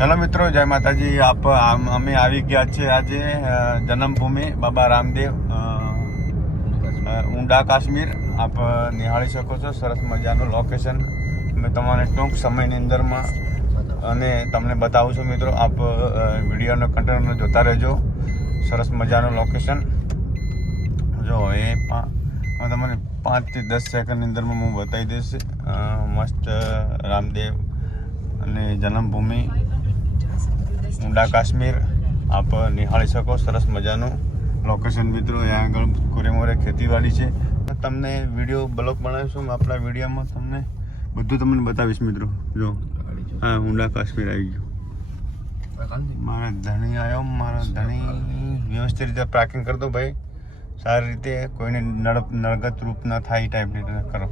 Hello મિત્રો, જય માતાજી. અમે આવી ગયા છે આજે જન્મભૂમિ બાબા રામદેવ ઊંડા કાશ્મીર. આપ નિહાળી શકો છો સરસ મજાનું લોકેશન. મેં તમને ટૂંક સમયની અંદરમાં અને તમને બતાવું છું મિત્રો. આપ વિડીયોનો કન્ટેન્ટ જોતા રહેજો. સરસ મજાનું લોકેશન જો એ તમને 5 થી 10 સેકન્ડની અંદરમાં હું બતાવી દઈશ. મસ્ત રામદેવ અને જન્મભૂમિ ઊંડા કાશ્મીર આપ નિહાળી શકો. સરસ મજાનું લોકેશન મિત્રો. અહીંયા આગળ કોરેમોરે ખેતીવાડી છે. તમને વિડીયો બ્લોગ બનાવીશું. આપણા વિડીયોમાં તમને બધું તમને બતાવીશ મિત્રો. જો હા, ઊંડા કાશ્મીર આવી ગયું. મારા ધણી આવ્યો. મારા ધણી વ્યવસ્થિત રીતે પાર્કિંગ કરતો ભાઈ, સારી રીતે, કોઈને નડગત રૂપ ન થાય એ ટાઈપની કરો.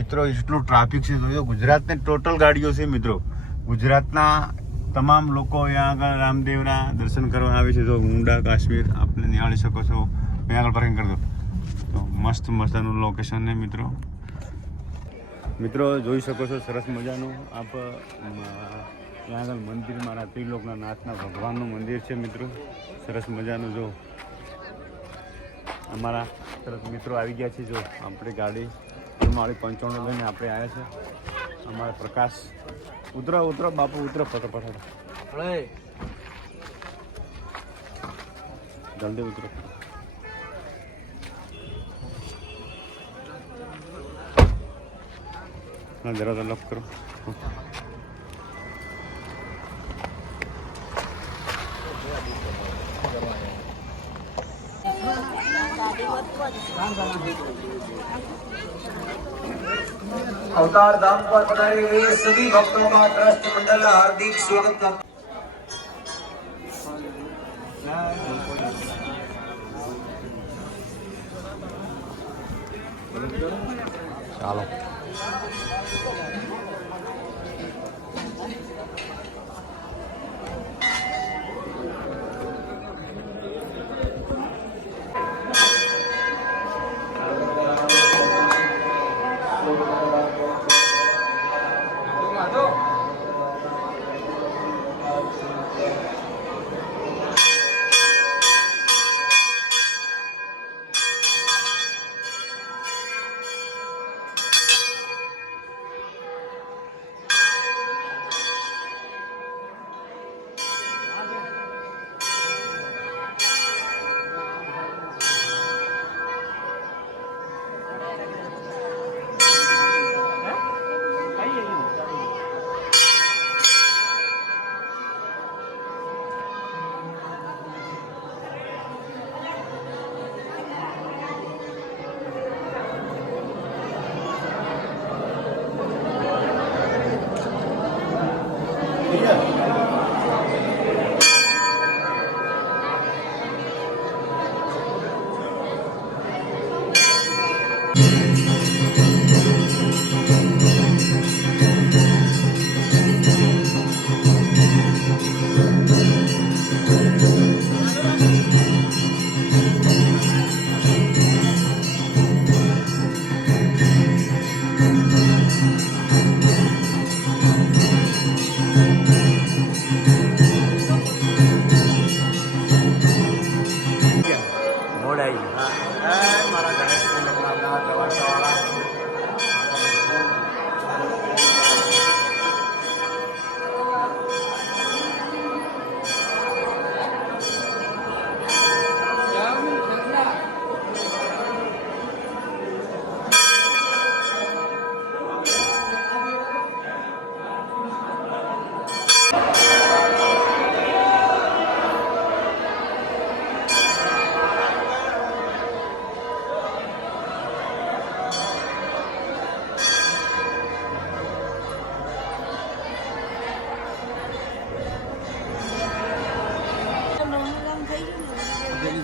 મિત્રો એટલું ટ્રાફિક છે જોયો. ગુજરાતની ટોટલ ગાડીઓ છે મિત્રો. ગુજરાતના તમામ લોકો અહીંયા આગળ રામદેવના દર્શન કરવા આવે છે. જો ઊંડા કાશ્મીર આપણે નિહાળી શકો છો. અહીંયા આગળ પાર્કિંગ કરી દો. તો મસ્ત મજાનું લોકેશન છે મિત્રો. મિત્રો જોઈ શકો છો સરસ મજાનું. આપ ત્યાં આગળ મંદિર મારા ત્રિલોકના નાથના ભગવાનનું મંદિર છે મિત્રો. સરસ મજાનું. જો અમારા સરસ મિત્રો આવી ગયા છે. જો આપણી ગાડી મારી 55 લઈને આપણે આવ્યા છે. અમારા પ્રકાશ ઉતરો બાપુ ઉતરો ફટાફટ જલ્દી ઉતરો. ના દરવાજા લોક કરો. अवतार धाम पर बनाए हुए सभी भक्तों का ट्रस्ट मंडल हार्दिक स्वागत करता है। ચાલો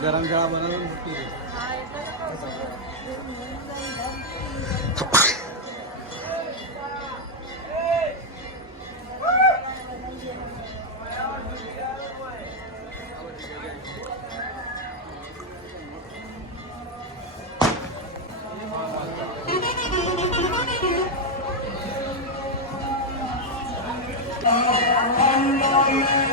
ધરમશાળા બનાવી है